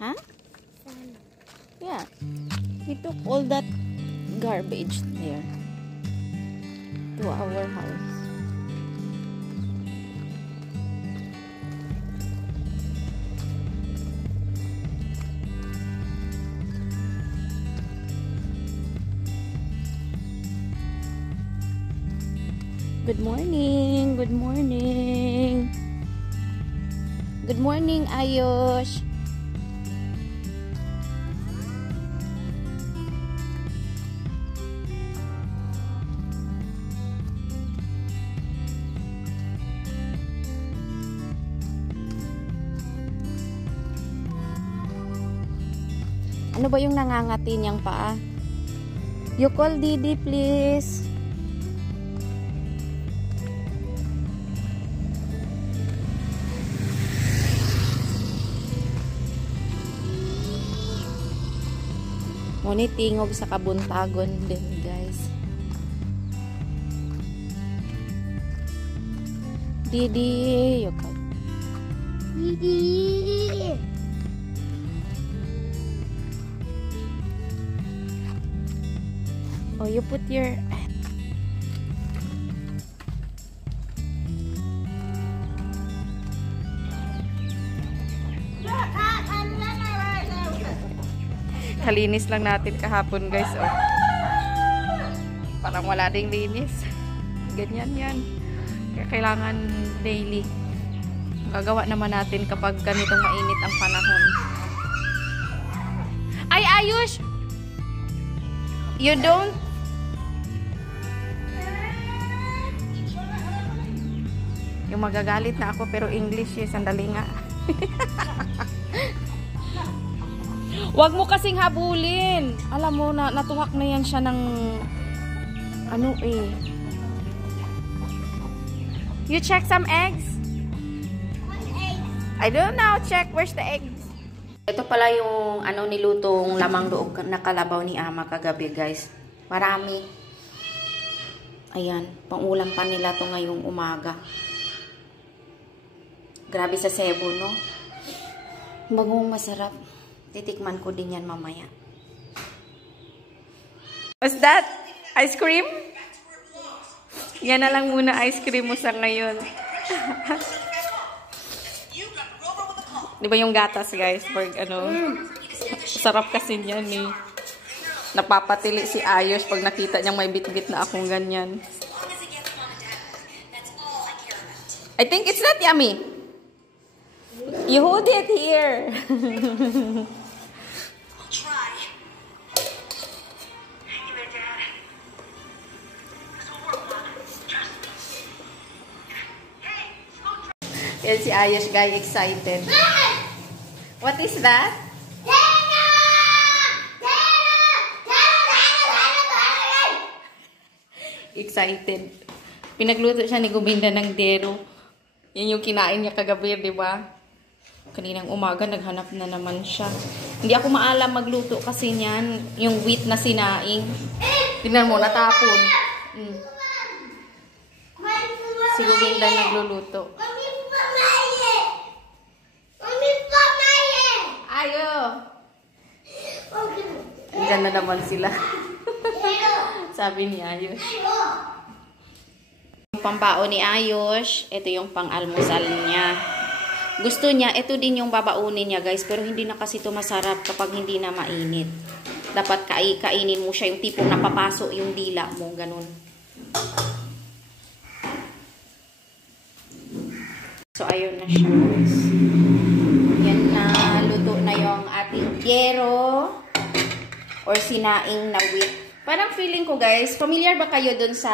Huh? Yeah. We took all that garbage there to our house. Good morning. Good morning. Good morning, Ayush. Ano ba yung nangangati niyang paa? You call Didi, please. Ngunit tingog sa kabuntagon din, guys. Didi, you call. Didi. Oh, you put your... Kalinis lang natin kahapon, guys. Oh. Parang wala ding linis. Ganyan yan. Kaya kailangan daily. Gagawa naman natin kapag ganitong mainit ang panahon. Ay, Ayush! You don't... Yung magagalit na ako pero English eh. Sandali nga. Wag mo kasing habulin. Alam mo na natuwak na yan siya ng ano eh. You check some eggs? I don't know. Check. Where's the eggs? Ito pala yung ano nilutong lamang loob na kalabaw ni Ama kagabi, guys. Marami. Ayan. Pangulam pa nila to ngayong umaga. Grabe sa Cebu, no? Bagong masarap. Titikman ko din yan mamaya. What's that? Ice cream? Yan na lang muna ice cream mo sa ngayon. Di ba yung gatas, guys? Pag ano, sarap kasi niyan eh. Napapatili si Ayush pag nakita niyang may bit-bit na akong ganyan. I think it's not yummy. You hold it here. Yan si Ayush, guys, excited. What is that? Excited. Pinagluto siya ni Gubinda ng dero. Yan yung kinain niya kagabi, di ba? Kaninang umaga, naghanap na naman siya. Hindi ako maalam magluto kasi niyan. Yung wheat na sinaing. Tingnan mo, natapon. Si Gubinda nagluluto. Ayo! Diyan na naman sila. Sabi ni Ayush. Yung pampao ni Ayush, ito yung pang-almusal niya. Gusto niya, ito din yung babaunin niya, guys. Pero hindi na kasi ito masarap kapag hindi na mainit. Dapat kainin mo siya, yung tipong napapaso yung dila mo, ganun. So, ayun na siya, guys. Yan na, luto na yung ating gyero or sinaing na wheat. Parang feeling ko, guys, familiar ba kayo dun sa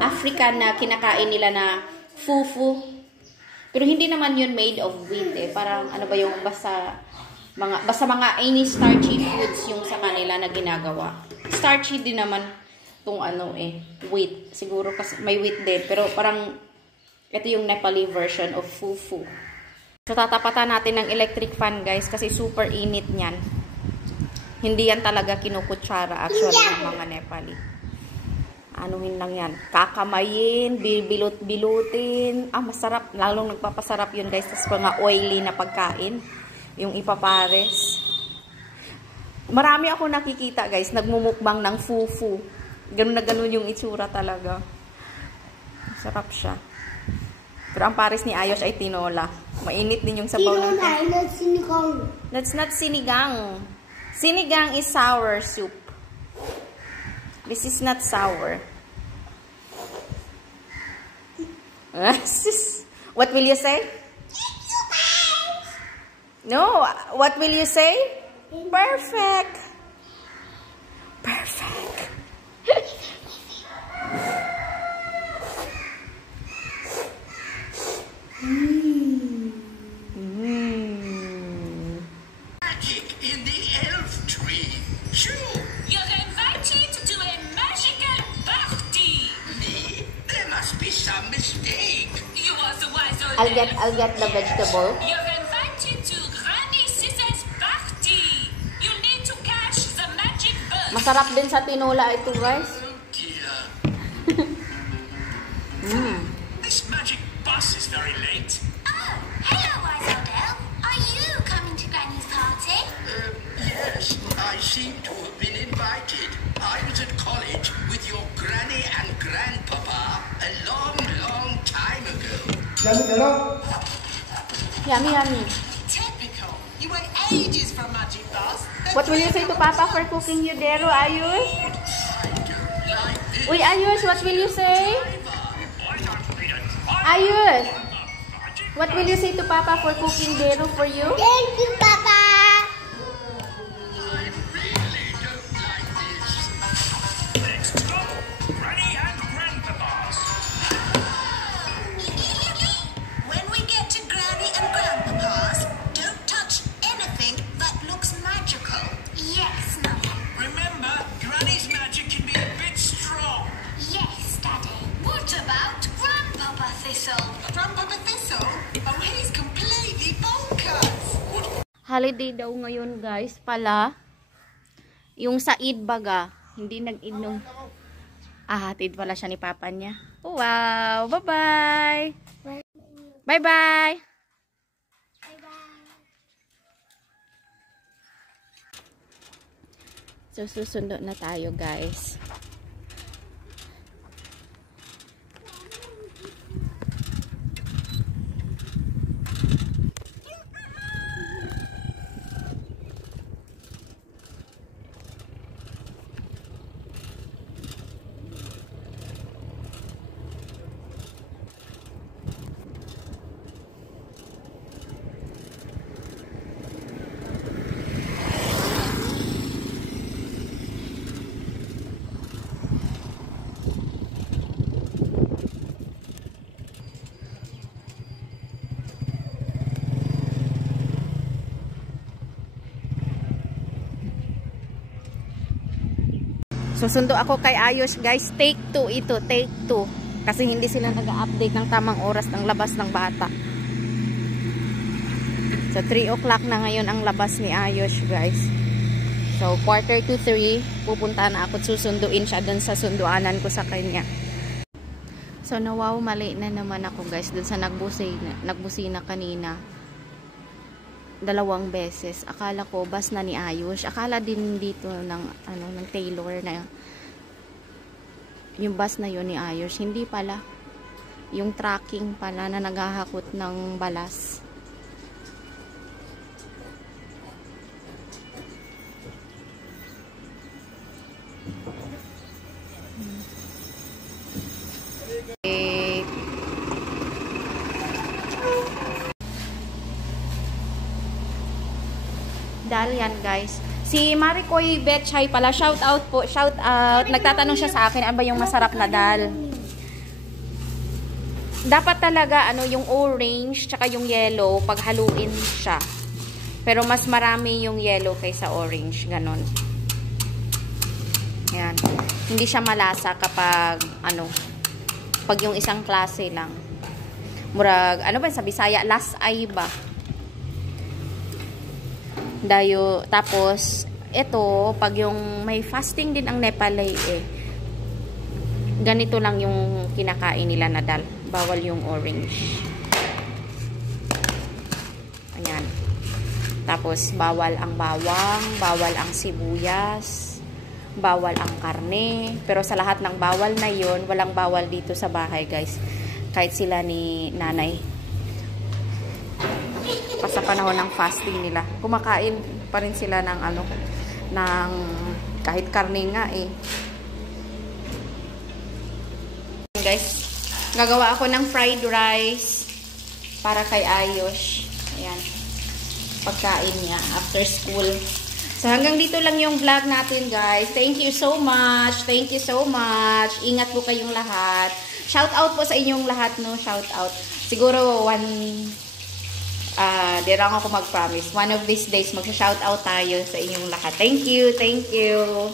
African na kinakain nila na fufu? Pero hindi naman yun made of wheat eh. Parang ano ba yung basta mga any starchy foods yung sa kanila na ginagawa. Starchy din naman tong ano eh, wheat. Siguro kasi may wheat din. Pero parang ito yung Nepali version of fufu. So tatapatan natin ng electric fan, guys, kasi super init niyan. Hindi yan talaga kinukutsara actually ng mga Nepali. Anuhin lang yan. Kakamayin, bilutin. Masarap. Lalong nagpapasarap yun, guys. Tapos mga oily na pagkain. Yung ipapares. Marami ako nakikita, guys, nagmumukbang ng fufu. Ganun na ganun yung itsura talaga. Sarap siya. Pero ang pares ni Ayos ay tinola. Mainit din yung sabaw ng Tinola, not sinigang. That's not sinigang. Sinigang is sour soup. This is not sour. What will you say? No, what will you say? Perfect. Perfect. Magic in the elf tree. Shoo! You're invited to a magical party. Me? There must be some mistake. You are the wise old I'll elf. get the vegetable. You're invited to Granny Scissors party. You need to catch the magic bus. Masarap din sa tinola ito, guys. Oh dear. Mm. This magic bus is very late. Oh, hello, wise old elf. Are you coming to Granny's party? Yes, I seem to have been invited. I was at college with your granny and grandpapa a long, long time ago. Yummy, yummy. Typical. You wait ages for a magic bus. What will you say to Papa for cooking you, Dero, Ayush? I don't like this. Uy, Ayush, what will you say? I don't need a try. Ayush, what will you say to Papa for cooking Dero for you? Thank you, Papa. I really don't like this. Next stop, Granny and Grandpapa's. When we get to Granny and Grandpapa's, don't touch anything that looks magical. Yes, Mummy. Remember, Granny's magic can be a bit strong. Yes, Daddy. What about Grandpapa Thistle? Grandpapa Thistle? Oh, he's completely bonkers. Holiday daw ngayon, guys, pala. Yung sa Eid baga, hindi nag-Eid nung... hatid pala siya ni Papa niya. Wow! Bye-bye! Bye-bye! So, susundo na tayo, guys. Susundo ako kay Ayush, guys. Take 2 ito, take 2. Kasi hindi sila nag-update ng tamang oras ng labas ng bata. So 3 o'clock na ngayon ang labas ni Ayush, guys. So 2:45, pupunta na ako, susunduin siya dun sa sunduanan ko sa kanya. So nawaw, mali na naman ako, guys, dun sa nagbusina kanina. 2 beses. Akala ko bus na ni Ayush. Akala din dito ng ng Taylor na yung bus na yun ni Ayush. Hindi pala. Yung tracking pala na naghahakot ng balas. Dalian, guys. Si Maricoy Betchay pala, shout out po, shout out. Nagtatanong siya sa akin, ano ba yung masarap na dal? Dapat talaga yung orange tsaka yung yellow pag haluin siya. Pero mas marami yung yellow kaysa orange, ganon. Yan. Hindi siya malasa kapag pag yung isang klase lang. Murag, sa Bisaya, lasay ba? Dayo, tapos, ito, pag yung may fasting din ang Nepalay ganito lang yung kinakain nila na dal. Bawal yung orange. Ayan. Tapos, bawal ang bawang, bawal ang sibuyas, bawal ang karne. Pero sa lahat ng bawal na yon, walang bawal dito sa bahay, guys. Kahit sila ni nanay. Sa panahon ng fasting nila, kumakain pa rin sila ng ng kahit karne nga eh. Guys, gagawa ako ng fried rice para kay Ayush. Ayan. Pagkain niya after school. So, hanggang dito lang yung vlog natin, guys. Thank you so much. Thank you so much. Ingat po kayong lahat. Shout out po sa inyong lahat, no? Shout out. Siguro, di lang ako mag-promise. One of these days, mag-shout out tayo sa inyong lahat. Thank you. Thank you.